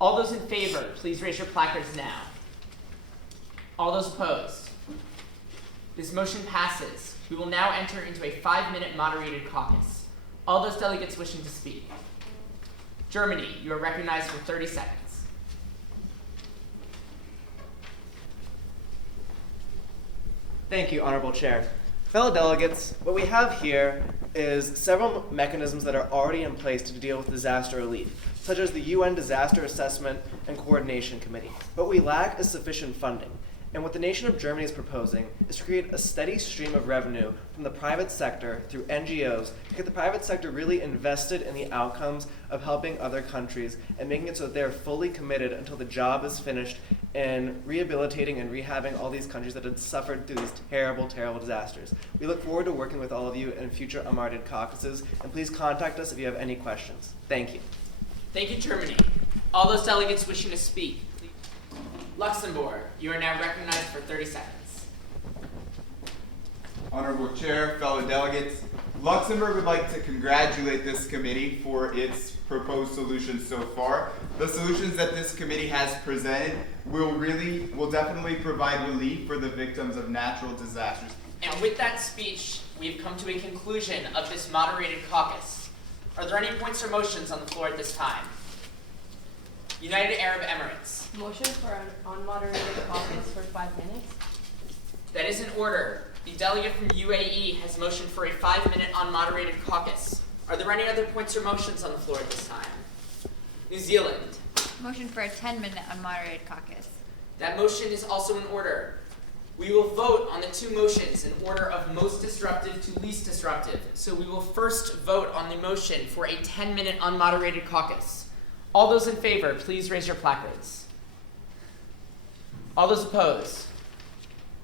All those in favor, please raise your placards now. All those opposed? This motion passes. We will now enter into a 5-minute moderated caucus. All those delegates wishing to speak. Germany, you are recognized for 30 seconds. Thank you, Honorable Chair. Fellow delegates, what we have here is several mechanisms that are already in place to deal with disaster relief, such as the UN Disaster Assessment and Coordination Committee. What we lack is sufficient funding. And what the nation of Germany is proposing is to create a steady stream of revenue from the private sector through NGOs to get the private sector really invested in the outcomes of helping other countries and making it so that they're fully committed until the job is finished in rehabilitating and rehabbing all these countries that had suffered through these terrible, terrible disasters. We look forward to working with all of you in future unmoderated caucuses, and please contact us if you have any questions. Thank you. Thank you, Germany. All those delegates wishing to speak. Luxembourg, you are now recognized for 30 seconds. Honorable Chair, fellow delegates, Luxembourg would like to congratulate this committee for its proposed solutions so far. The solutions that this committee has presented will definitely provide relief for the victims of natural disasters. And with that speech, we've come to a conclusion of this moderated caucus. Are there any points or motions on the floor at this time? United Arab Emirates. Motion for an unmoderated caucus for 5 minutes. That is in order. The delegate from UAE has motioned for a 5-minute unmoderated caucus. Are there any other points or motions on the floor at this time? New Zealand. Motion for a 10-minute unmoderated caucus. That motion is also in order. We will vote on the two motions in order of most disruptive to least disruptive. So we will first vote on the motion for a 10-minute unmoderated caucus. All those in favor, please raise your placards. All those opposed?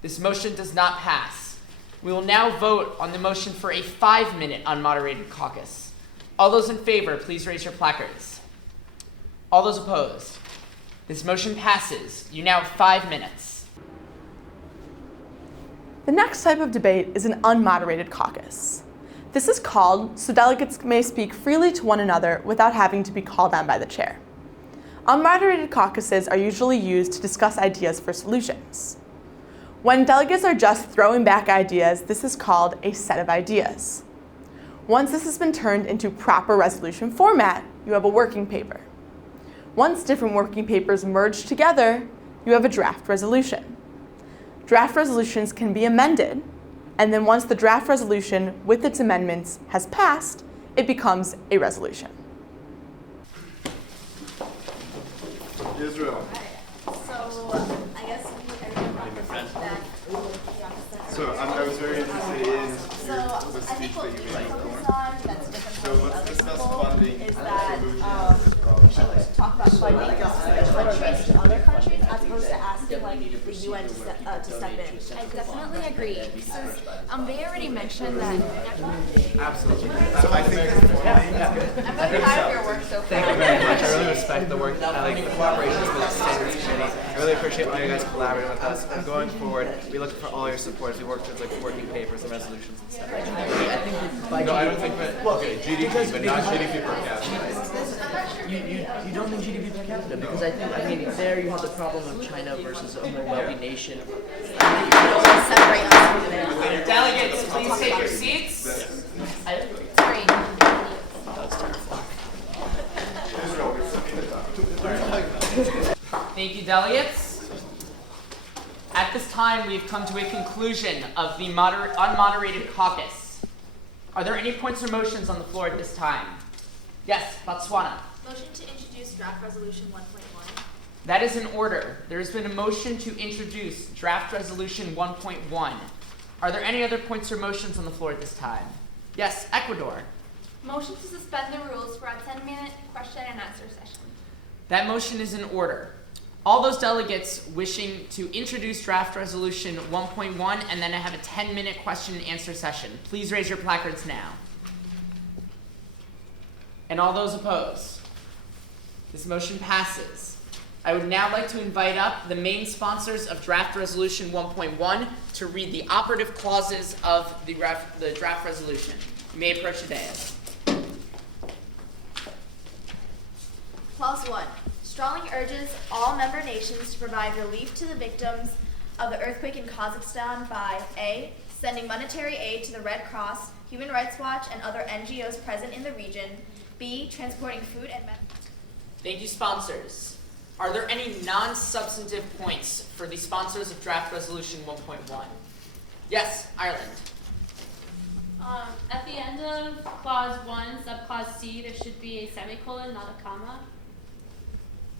This motion does not pass. We will now vote on the motion for a 5-minute unmoderated caucus. All those in favor, please raise your placards. All those opposed? This motion passes. You now have 5 minutes. The next type of debate is an unmoderated caucus. This is called so delegates may speak freely to one another without having to be called on by the chair. Unmoderated caucuses are usually used to discuss ideas for solutions. When delegates are just throwing back ideas, this is called a set of ideas. Once this has been turned into proper resolution format, you have a working paper. Once different working papers merge together, you have a draft resolution. Draft resolutions can be amended, and then once the draft resolution with its amendments has passed, it becomes a resolution. Israel. I guess that. So I was very interested in So the I speech think what that we you made. focus on that's different So from let's other discuss people funding is and that solutions. we should talk about funding specific countries to other countries as opposed to asking like the UN to step in. I definitely agree. Since they already mentioned that. Absolutely. So I think I'm really proud of your work so far. Thank you very much. I really respect the work, the collaborations with the Standards Committee. I really appreciate all you guys collaborating with us. And going forward, we look for all your support as we work towards like working papers and resolutions and stuff. No, I don't think that. Okay, GDP, but not GDP per capita. You don't think GDP per capita because I mean there you have the problem of China versus a more wealthy nation. Separate us from there. Delegates, please take your seats. Great. That's terrible. Thank you, delegates. At this time, we've come to a conclusion of the unmoderated caucus. Are there any points or motions on the floor at this time? Yes, Botswana. Motion to introduce draft resolution 1.1. That is in order. There has been a motion to introduce draft resolution 1.1. Are there any other points or motions on the floor at this time? Yes, Ecuador. Motion to suspend the rules for a 10-minute question and answer session. That motion is in order. All those delegates wishing to introduce draft resolution 1.1 and then have a 10-minute question and answer session, please raise your placards now. And all those opposed? This motion passes. I would now like to invite up the main sponsors of draft resolution 1.1 to read the operative clauses of the draft resolution. You may approach the dais. Clause 1. strongly urges all member nations to provide relief to the victims of the earthquake in Kazakhstan by A. Sending monetary aid to the Red Cross, Human Rights Watch, and other NGOs present in the region. B. Transporting food and medicine. Thank you, sponsors. Are there any non-substantive points for the sponsors of Draft Resolution 1.1? Yes, Ireland. At the end of Clause 1, Subclause C, there should be a semicolon, not a comma.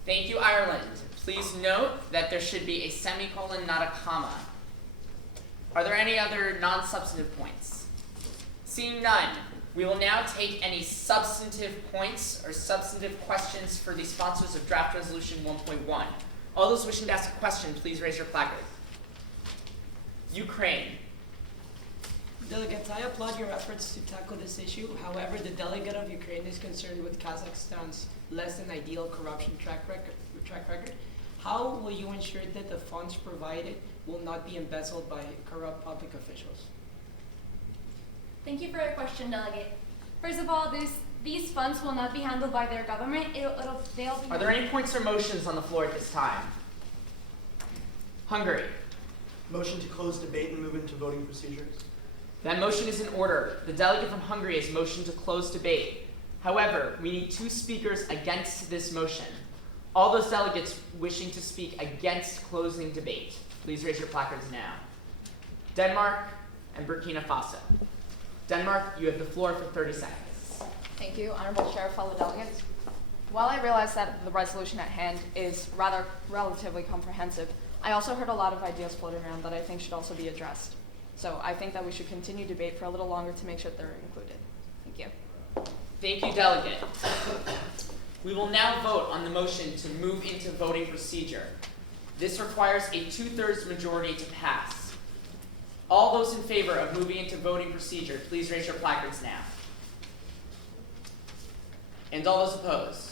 Thank you, Ireland. Please note that there should be a semicolon, not a comma. Are there any other non-substantive points? Seeing none, we will now take any substantive points or substantive questions for the sponsors of Draft Resolution 1.1. All those wishing to ask a question, please raise your placard. Ukraine. Delegates, I applaud your efforts to tackle this issue. However, the delegate of Ukraine is concerned with Kazakhstan's less than ideal corruption track record. How will you ensure that the funds provided will not be embezzled by corrupt public officials? Thank you for your question, Delegate. First of all, these funds will not be handled by their government. They'll be. Are there any points or motions on the floor at this time? Hungary. Motion to close debate and move into voting procedures. That motion is in order. The delegate from Hungary has motioned to close debate. However, we need 2 speakers against this motion. All those delegates wishing to speak against closing debate, please raise your placards now. Denmark and Burkina Faso. Denmark, you have the floor for 30 seconds. Thank you, Honorable Chair, fellow delegates. While I realize that the resolution at hand is relatively comprehensive, I also heard a lot of ideas floating around that I think should also be addressed. So I think that we should continue debate for a little longer to make sure they're included. Thank you. Thank you, delegate. We will now vote on the motion to move into voting procedure. This requires a 2/3 majority to pass. All those in favor of moving into voting procedure, please raise your placards now. And all those opposed?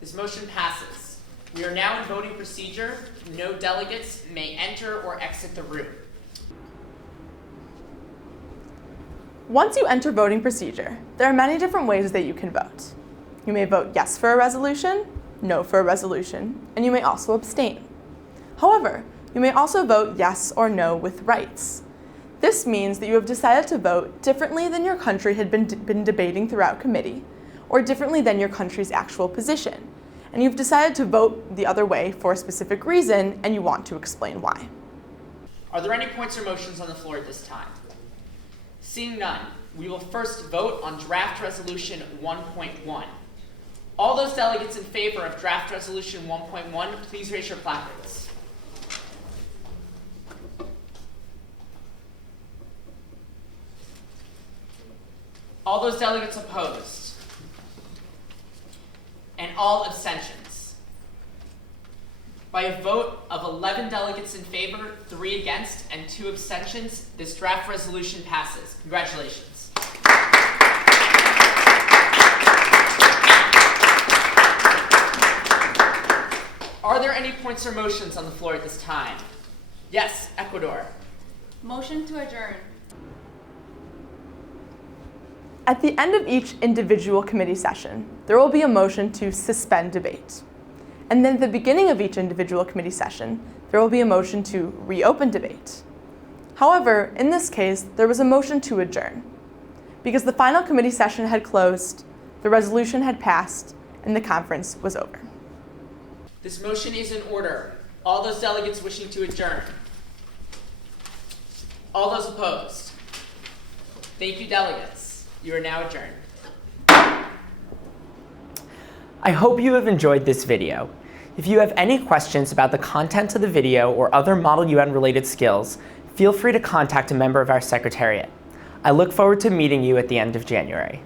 This motion passes. We are now in voting procedure. No delegates may enter or exit the room. Once you enter voting procedure, there are many different ways that you can vote. You may vote yes for a resolution, no for a resolution, and you may also abstain. However, you may also vote yes or no with rights. This means that you have decided to vote differently than your country had been debating throughout committee, or differently than your country's actual position, and you've decided to vote the other way for a specific reason, and you want to explain why. Are there any points or motions on the floor at this time? Seeing none, we will first vote on Draft Resolution 1.1. All those delegates in favor of Draft Resolution 1.1, please raise your placards. All those delegates opposed? And all abstentions? By a vote of 11 delegates in favor, 3 against, and 2 abstentions, this draft resolution passes. Congratulations. Are there any points or motions on the floor at this time? Yes, Ecuador. Motion to adjourn. At the end of each individual committee session, there will be a motion to suspend debate. And then at the beginning of each individual committee session, there will be a motion to reopen debate. However, in this case, there was a motion to adjourn. Because the final committee session had closed, the resolution had passed, and the conference was over. This motion is in order. All those delegates wishing to adjourn. All those opposed. Thank you, delegates. You are now adjourned. I hope you have enjoyed this video. If you have any questions about the content of the video or other Model UN related skills, feel free to contact a member of our Secretariat. I look forward to meeting you at the end of January.